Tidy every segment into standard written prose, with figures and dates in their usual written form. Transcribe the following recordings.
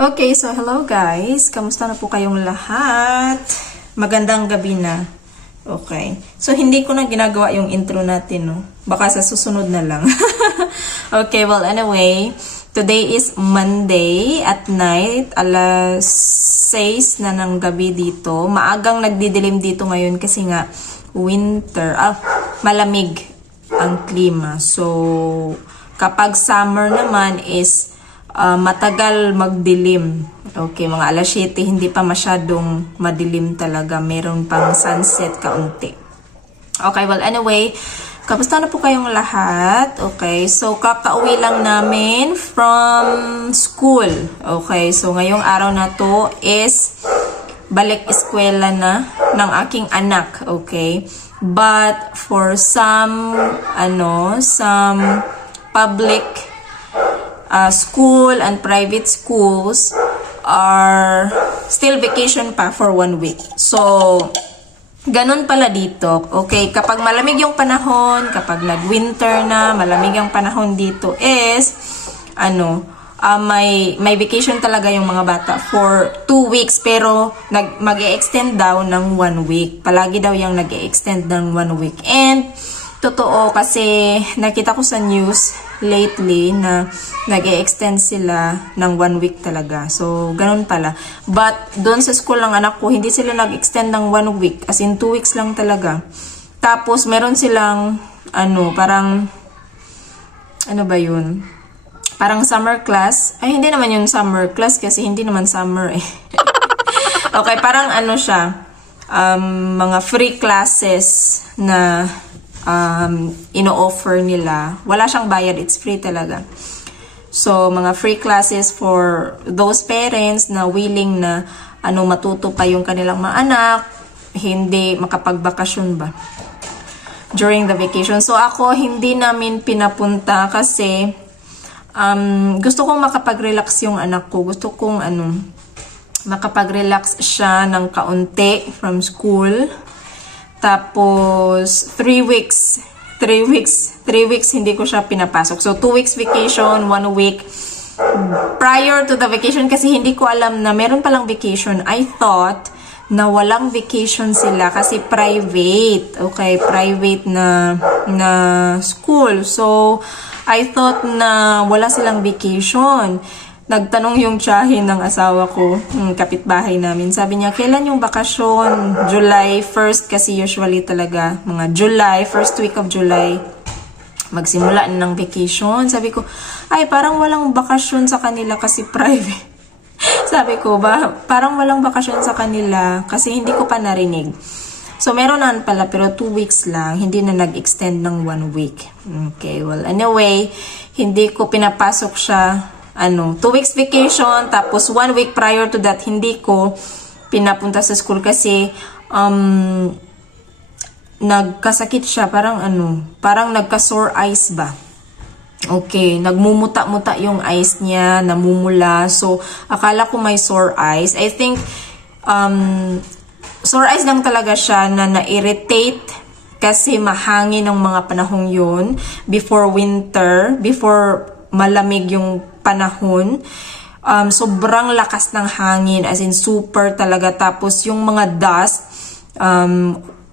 Okay, so hello guys. Kamusta na po kayong lahat? Magandang gabi na. Okay. So hindi ko na ginagawa yung intro natin, no? Baka sa susunod na lang. Okay, well anyway, today is Monday at night, alas 6 na ng gabi dito. Maagang nagdidilim dito ngayon kasi nga winter, malamig ang klima. So kapag summer naman is matagal magdilim. Okay, mga alas 7, hindi pa masyadong madilim talaga. Meron pang sunset kaunti. Okay, well anyway, kamusta na po kayong lahat? Okay, so kakauwi lang namin from school. Okay, so ngayong araw na to is balik eskwela na ng aking anak. Okay, but for some public school and private schools are still vacation pa for 1 week. So, ganun pala dito. Okay, kapag malamig yung panahon, kapag nag-winter na, malamig ang panahon dito is, may vacation talaga yung mga bata for 2 weeks, pero mag-e-extend daw ng 1 week. Palagi daw yung nag-e-extend ng 1 week. And, totoo kasi nakita ko sa news lately na nag-e-extend sila ng 1 week talaga. So, ganun pala. But, doon sa school ng anak ko, hindi sila nag-extend ng 1 week. As in, 2 weeks lang talaga. Tapos, meron silang, parang, parang summer class. Ay, hindi naman yung summer class kasi hindi naman summer eh. Okay, parang siya, mga free classes na ino-offer nila. Wala siyang bayad, it's free talaga. So, mga free classes for those parents na willing na matuto pa yung kanilang mga anak, hindi makapagbakasyon ba during the vacation. So, ako hindi namin pinapunta kasi gusto kong makapag-relax yung anak ko. Gusto kong makapag-relax siya ng kaunti from school. Tapos, 3 weeks hindi ko siya pinapasok. So, 2 weeks vacation, 1 week. Prior to the vacation, kasi hindi ko alam na meron palang vacation. I thought na walang vacation sila kasi private. Okay, private na school. So, I thought na wala silang vacation. Nagtanong yung tiyahin ng asawa ko, kapitbahay namin. Sabi niya, kailan yung bakasyon? July 1st kasi usually talaga. Mga July, first week of July, magsimula na ng vacation. Sabi ko, ay parang walang bakasyon sa kanila kasi private. Sabi ko, parang walang bakasyon sa kanila kasi hindi ko pa narinig. So, meron na pala pero 2 weeks lang. Hindi na nag-extend ng 1 week. Okay, well anyway, hindi ko pinapasok siya 2 weeks vacation, tapos 1 week prior to that, hindi ko pinapunta sa school kasi nagkasakit siya, parang nagka-sore eyes ba? Okay, nagmumuta-muta yung eyes niya, namumula. So, akala ko may sore eyes. I think, sore eyes lang talaga siya na na-irritate kasi mahangin ng mga panahong yun before winter, before malamig yung panahon. Sobrang lakas ng hangin, as in super talaga. Tapos yung mga dust,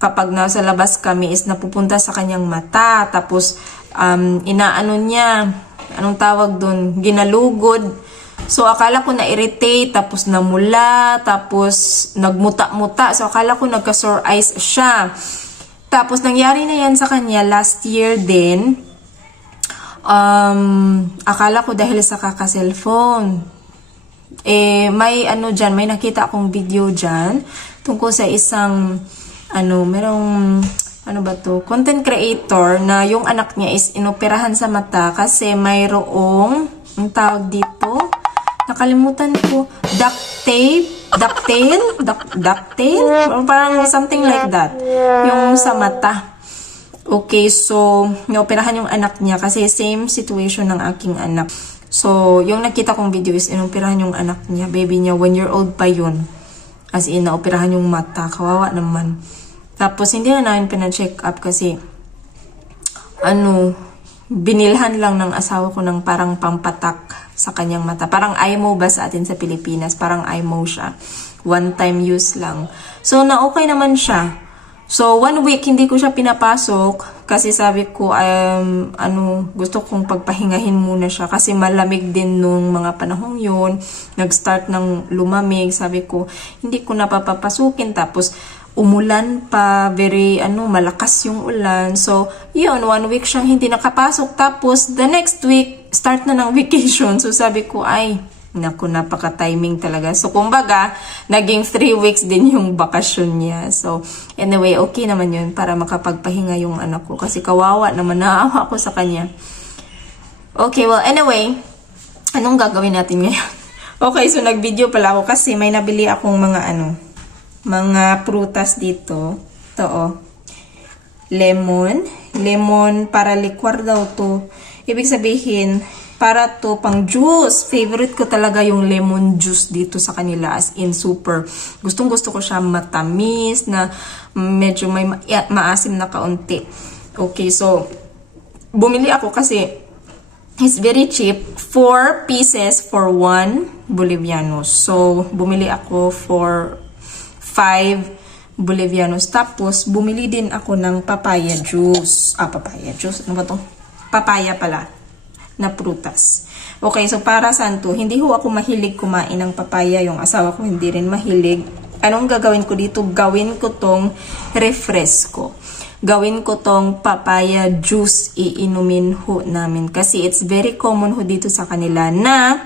kapag nasa labas kami is napupunta sa kanyang mata. Tapos niya, anong tawag dun? Ginalugod. So akala ko na-irritate, tapos namula, tapos nagmuta-muta. So akala ko nagka-sore eyes siya. Tapos nangyari na yan sa kanya last year din. Akala ko dahil sa kaka-cellphone. May may nakita akong video dyan tungkol sa isang merong content creator na yung anak niya is inoperahan sa mata kasi mayroong ang tawag dito, nakalimutan ko, ducktail or parang something like that yung sa mata. Okay, so, nioperahan yung anak niya kasi same situation ng aking anak. So, yung nakita kong video is inoperahan yung anak niya, baby niya, 1-year-old pa yun. As in, naoperahan yung mata, kawawa naman. Tapos, hindi na namin pina-check up kasi, binilhan lang ng asawa ko ng parang pampatak sa kanyang mata. Parang eye mo ba sa atin sa Pilipinas? Parang eye mo siya. One time use lang. So, na-okay naman siya. So, 1 week, hindi ko siya pinapasok kasi sabi ko, gusto kong pagpahingahin muna siya kasi malamig din nung mga panahong yun. Nag-start ng lumamig. Sabi ko, hindi ko napapapasukin. Tapos, umulan pa, very, malakas yung ulan. So, yun, 1 week siyang hindi nakapasok. Tapos, the next week, start na ng vacation. So, sabi ko, naku, napaka-timing talaga. So, kumbaga, naging 3 weeks din yung bakasyon niya. So, anyway, okay naman yun para makapagpahinga yung anak ko. Kasi kawawa naman, naawa ako sa kanya. Okay, well, anyway, anong gagawin natin ngayon? Okay, so nag-video pala ako kasi may nabili akong mga prutas dito. Ito, lemon. Lemon para liquor daw to. Ibig sabihin, para to pang juice. Favorite ko talaga yung lemon juice dito sa kanila. As in, super. Gustong-gusto ko siya matamis na medyo may maasim na kaunti. Okay, so, bumili ako kasi it's very cheap. 4 pieces for 1 Bolivianos. So, bumili ako for 5 Bolivianos. Tapos, bumili din ako ng papaya juice. Papaya juice. Ano ba to? Papaya pala. Na prutas. Okay, so para saan to? Hindi ho ako mahilig kumain ng papaya. Yung asawa ko hindi rin mahilig. Anong gagawin ko dito? Gawin ko tong refresco. Gawin ko tong papaya juice. Iinumin ho namin. Kasi it's very common ho dito sa kanila na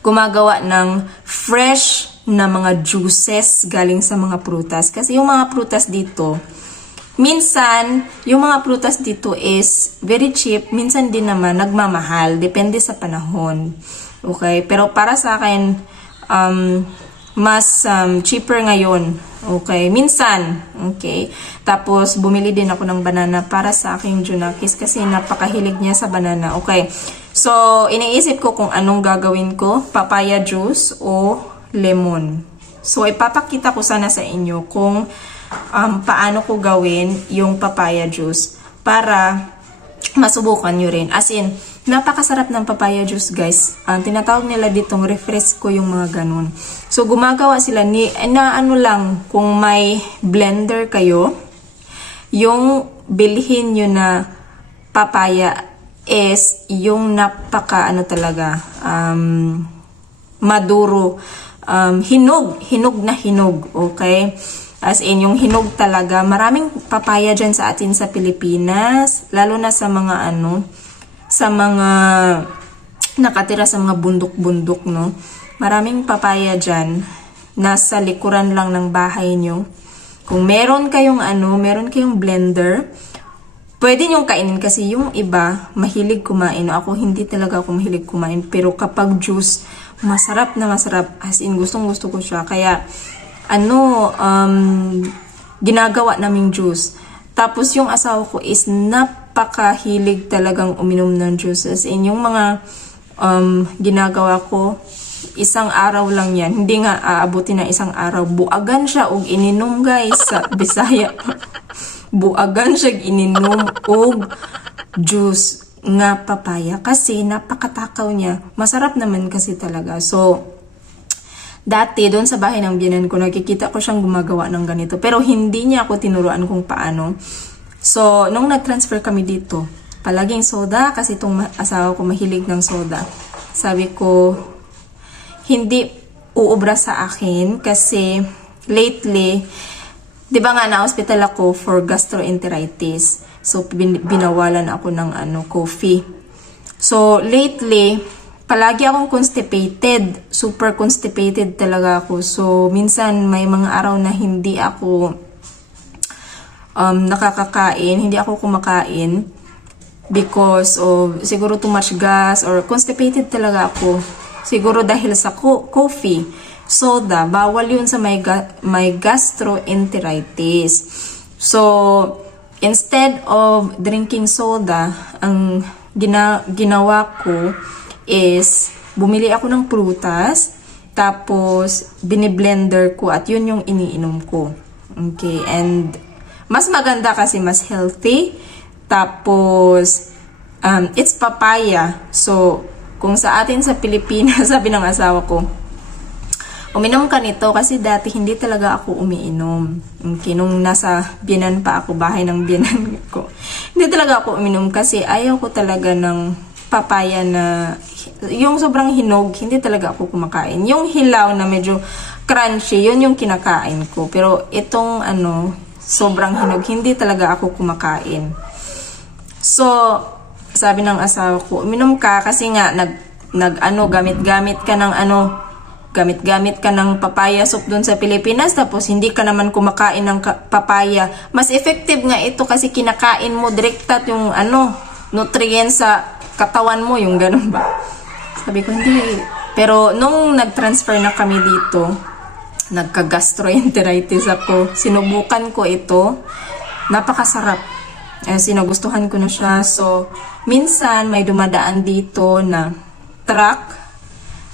gumagawa ng fresh na mga juices galing sa mga prutas. Kasi yung mga prutas dito, minsan, yung mga prutas dito is very cheap. Minsan din naman, nagmamahal. Depende sa panahon. Okay? Pero para sa akin, mas cheaper ngayon. Okay? Minsan. Okay? Tapos, bumili din ako ng banana para sa aking Junakis kasi napakahilig niya sa banana. Okay? So, iniisip ko kung anong gagawin ko. Papaya juice o lemon. So, ipapakita ko sana sa inyo kung paano ko gawin yung papaya juice para masubukan nyo rin. As in, napakasarap ng papaya juice, guys. Tinatawag nila ditong refresco yung mga ganun. So, gumagawa sila lang, kung may blender kayo, yung bilhin nyo na papaya is yung talaga, maduro. Hinog na hinog, okay? As in, yung hinog talaga. Maraming papaya dyan sa atin sa Pilipinas, lalo na sa mga sa mga nakatira sa mga bundok-bundok, no? Maraming papaya dyan, nasa likuran lang ng bahay nyo. Kung meron kayong meron kayong blender, pwede nyong kainin kasi yung iba, mahilig kumain. Ako, hindi talaga ako mahilig kumain. Pero kapag juice, masarap na masarap. As in, gustong-gusto ko siya. Kaya, ginagawa naming juice. Tapos, yung asawa ko is napakahilig talagang uminom ng juice. As in, yung mga ginagawa ko, isang araw lang yan. Hindi nga aabutin na isang araw. Buagan siya og ininom, guys. Sa Bisaya. Buagan siya ininom og juice nga papaya. Kasi napakatakaw niya. Masarap naman kasi talaga. So, dati doon sa bahay ng biyanan ko, nakikita ko siyang gumagawa ng ganito. Pero hindi niya ako tinuruan kung paano. So, nung nag-transfer kami dito, palaging soda kasi itong asawa ko mahilig ng soda. Sabi ko, hindi uubra sa akin kasi lately, di ba nga na-hospital ako for gastroenteritis. So, binawalan ako ng coffee. So, lately, palagi akong constipated. Super constipated talaga ako. So, minsan may mga araw na hindi ako nakakakain, hindi ako kumakain because of siguro too much gas or constipated talaga ako. Siguro dahil sa coffee, soda, bawal yun sa may gastroenteritis. So, instead of drinking soda, ang ginawa ko is bumili ako ng prutas, tapos biniblender ko at yun yung iniinom ko. Okay, and mas maganda kasi mas healthy. Tapos, it's papaya. So, kung sa atin sa Pilipinas, sabi ng asawa ko, uminom ka nito kasi dati hindi talaga ako umiinom. Okay, nung nasa biyanan pa ako, bahay ng biyanan ko. Hindi talaga ako uminom kasi ayaw ko talaga ng papaya na yung sobrang hinog, hindi talaga ako kumakain. Yung hilaw na medyo crunchy, yun yung kinakain ko. Pero itong sobrang hinog, hindi talaga ako kumakain. So, sabi ng asawa ko, uminom ka kasi nga gamit-gamit ka ng gamit-gamit ka ng papaya soup doon sa Pilipinas, tapos hindi ka naman kumakain ng papaya. Mas effective nga ito kasi kinakain mo direkta yung nutrients sa katawan mo, yung ganun ba. Sabi ko, hindi. Pero nung nag-transfer na kami dito, nagka-gastroenteritis ako. Sinubukan ko ito. Napakasarap. Sinagustuhan ko na siya. So, minsan may dumadaan dito na truck,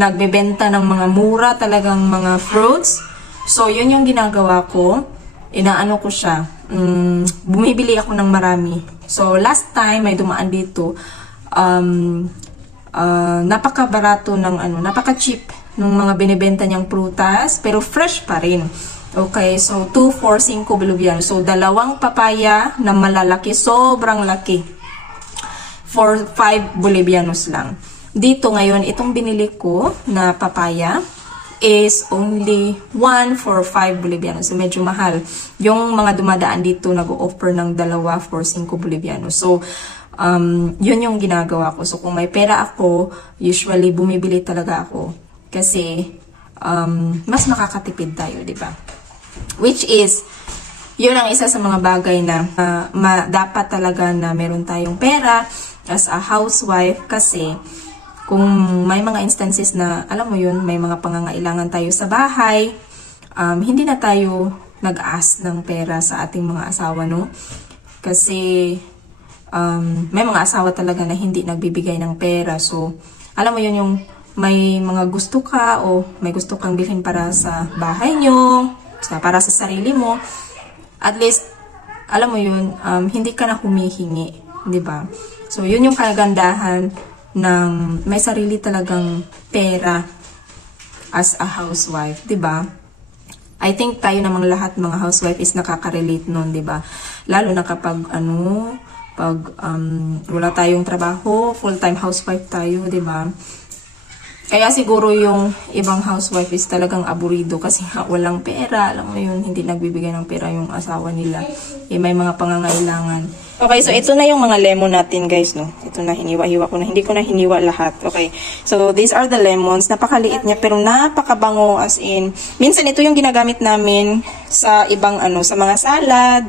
nagbebenta ng mga mura talagang mga fruits. So, yun yung ginagawa ko. Inaano ko siya. Bumibili ako ng marami. So, last time may dumaan dito, napakabarato ng napaka-cheap ng mga binibenta niyang prutas, pero fresh pa rin. Okay, so 2, 4, 5 bolivianos. So, 2 papaya na malalaki, sobrang laki. For 5 bolivianos lang. Dito ngayon, itong binili ko na papaya is only 1 for 5 bolivianos. So, medyo mahal. Yung mga dumadaan dito, nag-offer ng 2 for 5 bolivianos. So, yun yung ginagawa ko. So, kung may pera ako, usually bumibili talaga ako. Kasi, mas makakatipid tayo, di ba? Which is, yun ang isa sa mga bagay na dapat talaga na meron tayong pera as a housewife kasi kung may mga instances na, alam mo yun, may mga pangangailangan tayo sa bahay, hindi na tayo nag-ask ng pera sa ating mga asawa, no? Kasi, may mga asawa talaga na hindi nagbibigay ng pera. So, alam mo yun, yung may mga gusto ka o may gusto kang bilhin para sa bahay nyo, para sa sarili mo, at least, alam mo yun, hindi ka na humihingi, di ba? So, yun yung kagandahan ng may sarili talagang pera as a housewife, di ba? I think tayo namang lahat mga housewife is nakaka-relate nun, di ba? Lalo na kapag pag wala tayong trabaho, full-time housewife tayo, di ba? Kaya siguro yung ibang housewife is talagang aburido kasi nga walang pera. Alam mo yun, hindi nagbibigay ng pera yung asawa nila. May mga pangangailangan. Okay, so ito na yung mga lemon natin, guys, no? Ito na, hiniwa-hiwa ko na. Hindi ko na hiniwa lahat. Okay, so these are the lemons. Napakaliit niya pero napakabango, as in. Minsan ito yung ginagamit namin sa ibang sa mga salad,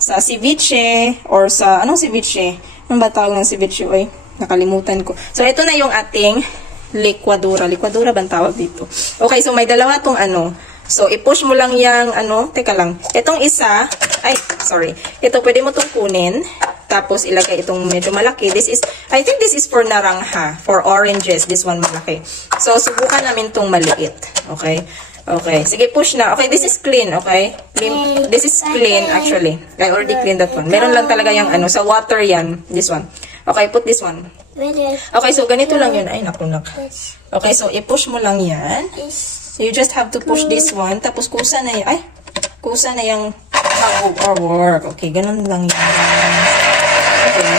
sa ceviche, or sa, anong ceviche? Ano ba tawag ng ceviche? Oy, nakalimutan ko. So ito na yung ating liquadora. Liquadora ba ang tawag dito? Okay, so may dalawa tong So, i-push mo lang yung teka lang. Itong isa, sorry. Ito, pwede mo tong kunin. Tapos, ilagay itong medyo malaki. This is, I think this is for naranja. For oranges. This one malaki. So, subukan namin tong maliit. Okay? Okay. Sige, push na. Okay, this is clean. Okay? This is clean, actually. I already cleaned that one. Meron lang talaga yung sa water yan. This one. Okay, put this one. Okay, so ganito lang yun. Ay, nakunak. Okay, so i-push mo lang yan. So you just have to push this one. Tapos kusa na yan. Ay, kusa na yung work. Okay, ganun lang yan. Okay,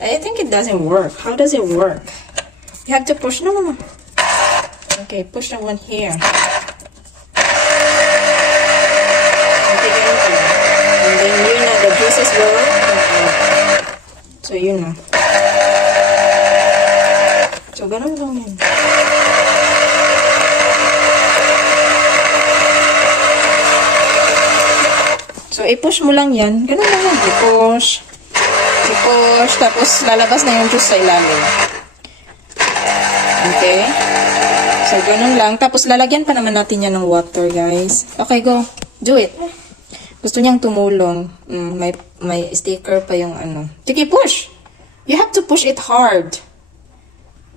I think it doesn't work. How does it work? You have to push. No. Okay, push the one here. Juices will so yun na. So ganun lang yun. So i-push mo lang yan. Ganun lang yan. I-push. Tapos lalabas na yung juice sa ilalim. Okay. So ganun lang. Tapos lalagyan pa naman natin yan ng water, guys. Okay, go. Do it. Gusto niyang tumulong. May sticker pa yung Sige, push! You have to push it hard.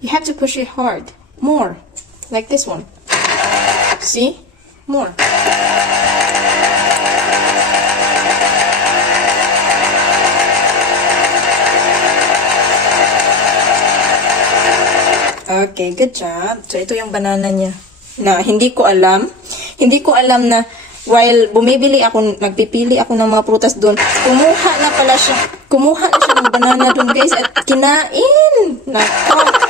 You have to push it hard. More. Like this one. See? More. Okay, good job. So, ito yung banana niya. Na, hindi ko alam. Hindi ko alam na while bumibili ako, nagpipili ako ng mga prutas doon, kumuha na siya ng banana doon, guys, at kinain. Nako.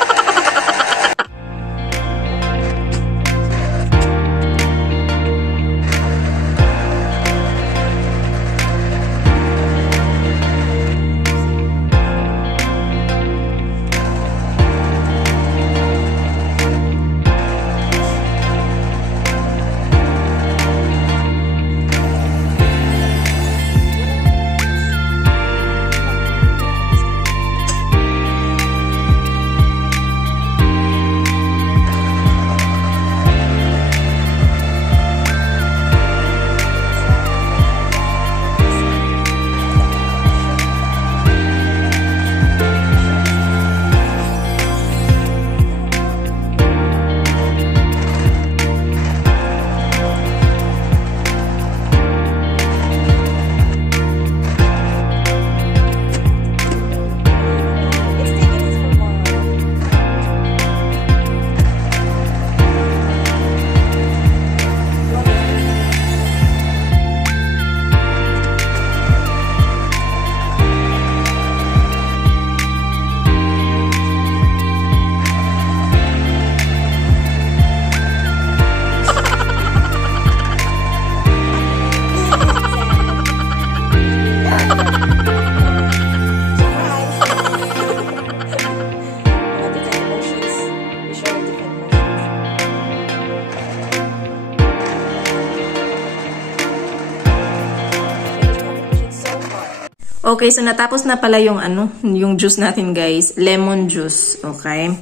Okay, so natapos na pala yung yung juice natin, guys. Lemon juice, okay?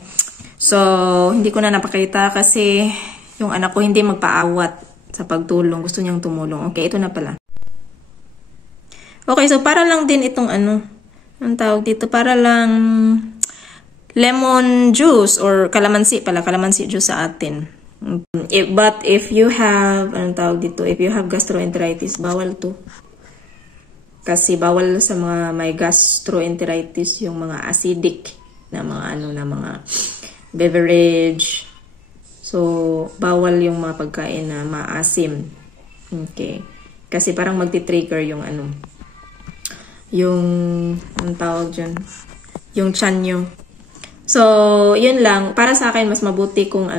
So, hindi ko na napakita kasi yung anak ko hindi magpaawat sa pagtulong. Gusto niyang tumulong. Okay, ito na pala. Okay, so para lang din itong ang tawag dito, para lang lemon juice or kalamansi pala, kalamansi juice sa atin. But if you have, tawag dito, if you have gastroenteritis, bawal to. Kasi bawal sa mga may gastroenteritis yung mga acidic na mga na mga beverage. So, bawal yung mga pagkain na maasim. Okay. Kasi parang magti-trigger yung yung tawag dyan, yung tiyan nyo. So, yun lang. Para sa akin, mas mabuti kung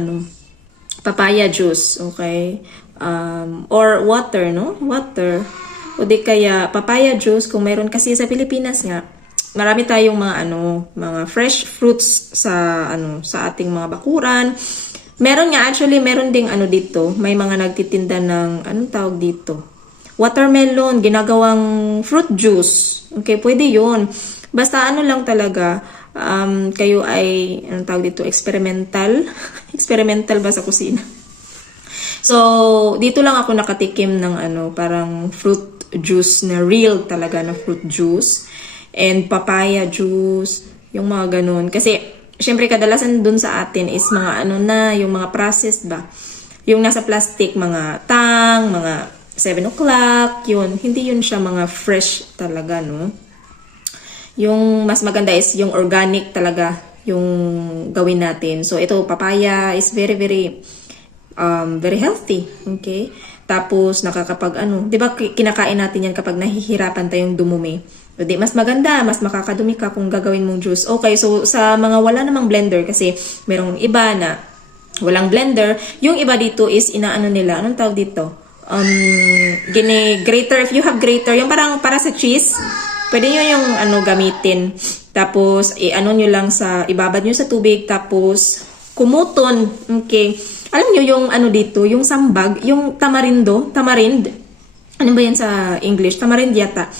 papaya juice, okay? Or water, no? Water. O di kaya papaya juice kung mayroon, kasi sa Pilipinas nga marami tayong mga mga fresh fruits sa sa ating mga bakuran. Meron nga actually, meron ding dito, may mga nagtitinda ng anong tawag dito, watermelon ginagawang fruit juice. Okay, pwede 'yun. Basta lang talaga kayo ay anong tawag dito, experimental experimental ba sa kusina. So, dito lang ako nakatikim ng parang fruit juice na real talaga na fruit juice and papaya juice, yung mga ganun. Kasi syempre kadalasan dun sa atin is mga yung mga processed ba, yung nasa plastic, mga tang, mga 7 o'clock, yun, hindi yun siya mga fresh talaga, no? Yung mas maganda is yung organic talaga yung gawin natin. So ito, papaya is very very healthy, okay? Tapos, nakakapag di ba kinakain natin yan kapag nahihirapan tayong dumumi. Di, mas maganda, mas makakadumi ka kung gagawin mong juice. Okay, so sa mga wala namang blender, kasi merong iba na walang blender, yung iba dito is nila, anong tawag dito? Grater, if you have grater, yung parang para sa cheese, pwede nyo yung gamitin. Tapos, nyo lang ibabad nyo sa tubig, tapos, kumuton, okay? Alam nyo yung dito, yung sambag, yung tamarind. Ano ba yan sa English? Tamarind yata.